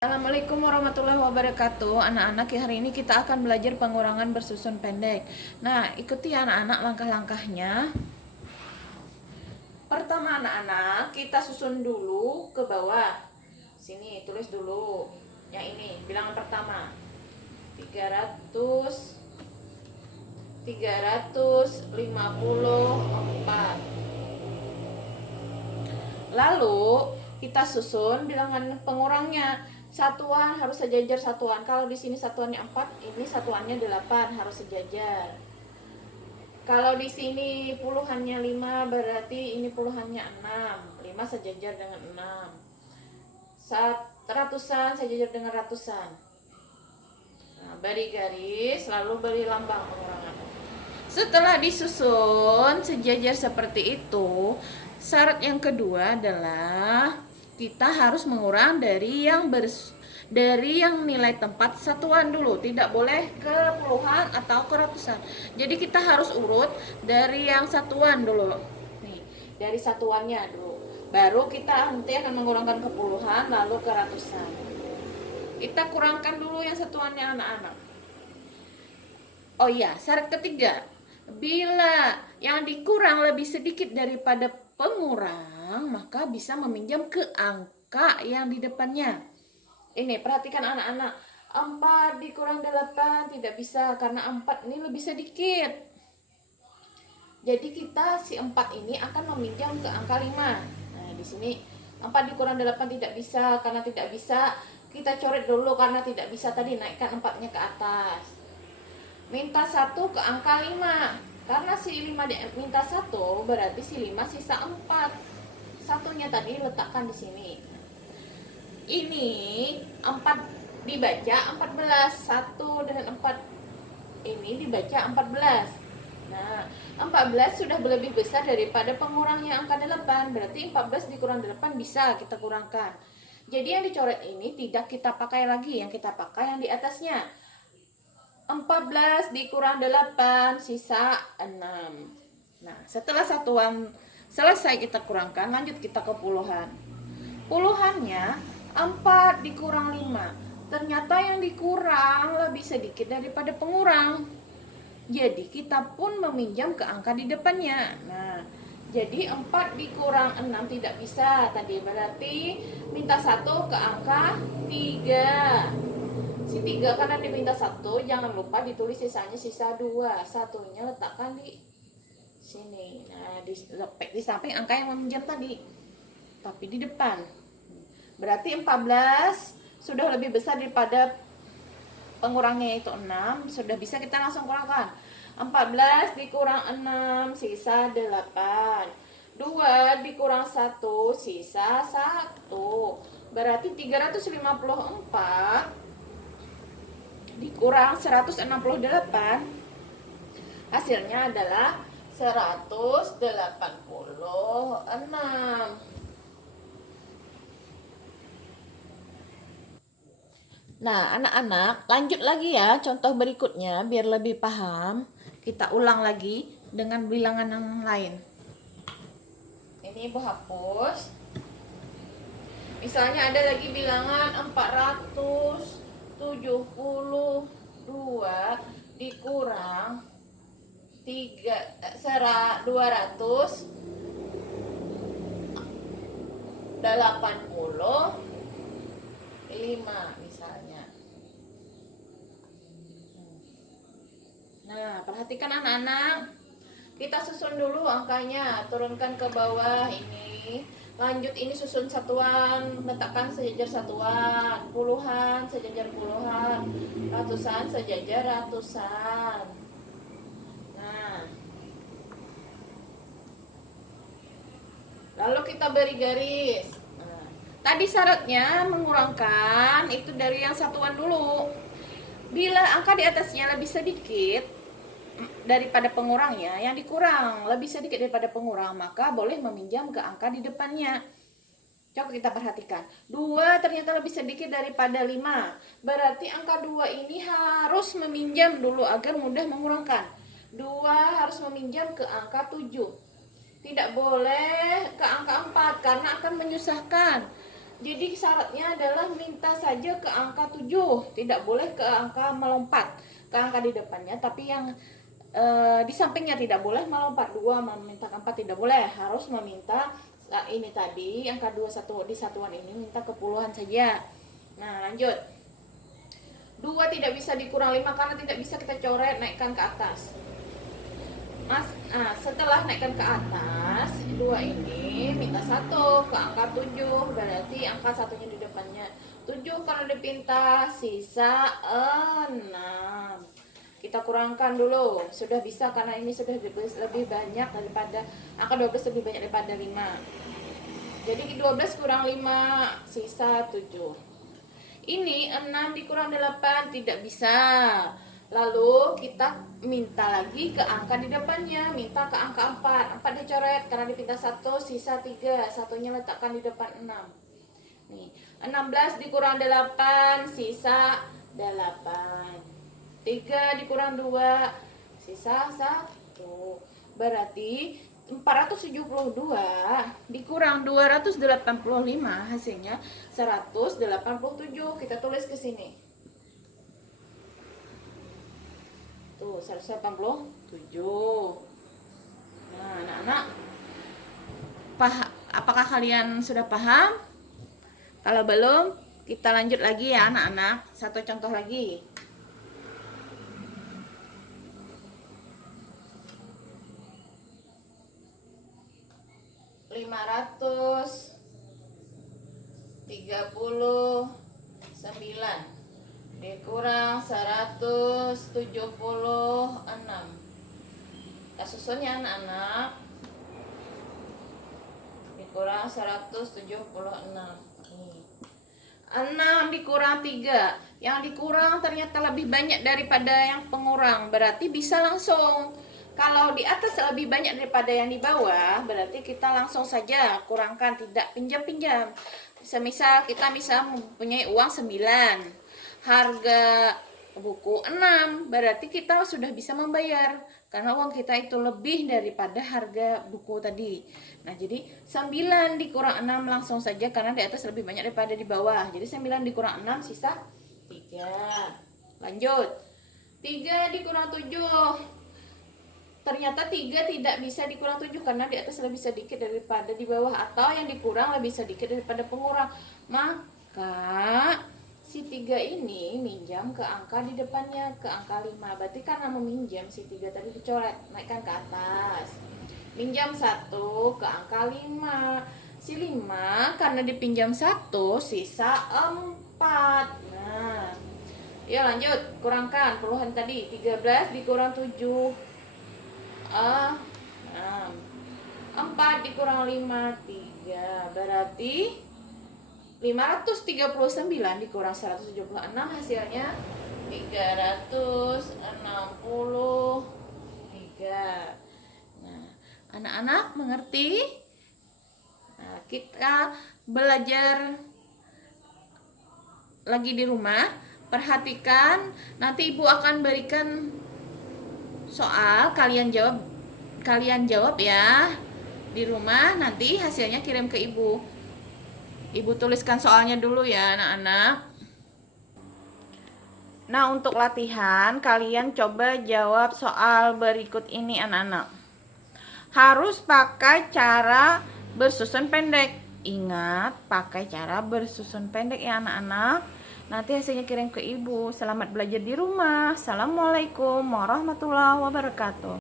Assalamualaikum warahmatullahi wabarakatuh. Anak-anak, hari ini kita akan belajar pengurangan bersusun pendek. Nah, ikuti ya anak-anak langkah-langkahnya. Pertama anak-anak, kita susun dulu ke bawah. Sini, tulis dulu. Yang ini, bilangan pertama. 354. Lalu kita susun bilangan pengurangnya. Satuan harus sejajar satuan. Kalau di sini satuannya 4, ini satuannya 8, harus sejajar. Kalau di sini puluhannya 5, berarti ini puluhannya 6. 5 sejajar dengan 6. Ratusan sejajar dengan ratusan. Nah, beri garis, lalu beri lambang pengurangan. Setelah disusun sejajar seperti itu, syarat yang kedua adalah kita harus mengurang dari yang nilai tempat satuan dulu, tidak boleh ke puluhan atau ke ratusan. Jadi kita harus urut dari yang satuan dulu. Nih, dari satuannya dulu. Baru kita nanti akan mengurangkan ke puluhan lalu ke ratusan. Kita kurangkan dulu yang satuannya anak-anak. Oh iya, syarat ketiga, bila yang dikurang lebih sedikit daripada pengurang, maka bisa meminjam ke angka yang di depannya. Ini perhatikan anak-anak, 4 dikurang 8 tidak bisa karena 4 ini lebih sedikit. Jadi kita si 4 ini akan meminjam ke angka 5. Nah, di sini 4 dikurang 8 tidak bisa, karena tidak bisa kita coret dulu karena tidak bisa tadi, naikkan 4-nya ke atas. Minta 1 ke angka 5. Karena si 5 minta 1, berarti si 5 sisa 4. Satunya tadi letakkan di sini. Ini 4 dibaca 14. 1 dengan 4 ini dibaca 14. Nah, 14 sudah lebih besar daripada pengurangnya angka 8. Berarti 14 dikurang 8 bisa kita kurangkan. Jadi yang dicoret ini tidak kita pakai lagi, yang kita pakai yang di atasnya. 14 dikurang 8 sisa 6. Nah, setelah satuan selesai kita kurangkan, lanjut kita ke puluhan. Puluhannya 4 dikurang 5. Ternyata yang dikurang lebih sedikit daripada pengurang. Jadi kita pun meminjam ke angka di depannya. Nah, jadi 4 dikurang 6 tidak bisa tadi, berarti minta 1 ke angka 3. Si 3 karena diminta 1, jangan lupa ditulis sisanya sisa 2. Satunya letakkan di sini. Nah, di samping angka yang meminjam tadi, tapi di depan. Berarti 14 sudah lebih besar daripada pengurangnya yaitu 6. Sudah bisa kita langsung kurangkan. 14 dikurang 6 sisa 8. 2 dikurang 1 sisa 1. Berarti 354 dikurang 168, hasilnya adalah 186. Nah, anak-anak, lanjut lagi ya contoh berikutnya biar lebih paham. Kita ulang lagi dengan bilangan yang lain. Ini Ibu hapus. Misalnya ada lagi bilangan 472 dikurang 285 misalnya. Nah, perhatikan anak-anak. Kita susun dulu angkanya, turunkan ke bawah ini. Lanjut ini susun satuan, letakkan sejajar satuan, puluhan sejajar puluhan, ratusan sejajar ratusan. Nah, lalu kita beri garis. Nah, tadi syaratnya mengurangkan itu dari yang satuan dulu. Bila angka di atasnya lebih sedikit daripada pengurangnya, yang dikurang lebih sedikit daripada pengurang, maka boleh meminjam ke angka di depannya. Coba kita perhatikan, 2 ternyata lebih sedikit daripada 5, berarti angka 2 ini harus meminjam dulu agar mudah mengurangkan. 2 harus meminjam ke angka 7, tidak boleh ke angka 4 karena akan menyusahkan. Jadi syaratnya adalah minta saja ke angka 7, tidak boleh ke angka melompat ke angka di depannya, tapi yang di sampingnya tidak boleh melompat 2 meminta ke 4 tidak boleh, harus meminta ini tadi angka 2 satu di satuan ini minta ke puluhan saja. Nah, lanjut. 2 tidak bisa dikurang 5 karena tidak bisa kita coret, naikkan ke atas. Nah, setelah naikkan ke atas, 2 ini minta 1 ke angka 7, berarti angka satunya di depannya 7 karena dipinta, sisa 6. Kita kurangkan dulu, sudah bisa karena ini sudah lebih banyak daripada angka 12 lebih banyak daripada 5. Jadi 12 kurang 5 sisa 7. Ini 6 dikurang 8 tidak bisa. Lalu kita minta lagi ke angka di depannya, minta ke angka 4. 4 dicoret karena dipinta 1 sisa 3, satunya letakkan di depan 6. Nih, 16 dikurang 8 sisa 8. 3 dikurang 2 sisa 1. Berarti 472 dikurang 285 hasilnya 187. Kita tulis ke sini. Tuh, 187. Nah, anak-anak, apakah kalian sudah paham? Kalau belum, kita lanjut lagi ya anak-anak. Satu contoh lagi. 539 dikurang 176. Kita susunnya anak-anak. Dikurang 176. 6 dikurang 3. Yang dikurang ternyata lebih banyak daripada yang pengurang. Berarti bisa langsung. Kalau di atas lebih banyak daripada yang di bawah, berarti kita langsung saja kurangkan, tidak pinjam-pinjam. Semisal kita mempunyai uang 9. Harga buku 6, berarti kita sudah bisa membayar karena uang kita itu lebih daripada harga buku tadi. Nah, jadi 9 dikurang 6 langsung saja karena di atas lebih banyak daripada di bawah. Jadi 9 dikurang 6 sisa 3. Lanjut. 3 dikurang 7. Ternyata 3 tidak bisa dikurang 7 karena di atas lebih sedikit daripada di bawah, atau yang dikurang lebih sedikit daripada pengurang. Maka si 3 ini minjam ke angka di depannya, ke angka 5. Berarti karena meminjam, si 3 tadi dicoret, naikkan ke atas. Minjam 1 ke angka 5. Si 5 karena dipinjam 1 sisa 4. Nah, ya lanjut, kurangkan puluhan tadi. 13 dikurang 7 6. 4 dikurang 5 3. Berarti 539 dikurang 176 hasilnya 363. Nah, anak-anak mengerti? Nah, kita belajar lagi di rumah. Perhatikan, nanti ibu akan berikan soal, kalian jawab ya di rumah. Nanti hasilnya kirim ke ibu. Ibu tuliskan soalnya dulu ya anak-anak. Nah, untuk latihan kalian coba jawab soal berikut ini anak-anak. Harus pakai cara bersusun pendek. Ingat, pakai cara bersusun pendek ya anak-anak. Nanti hasilnya kirim ke ibu. Selamat belajar di rumah. Assalamualaikum warahmatullahi wabarakatuh.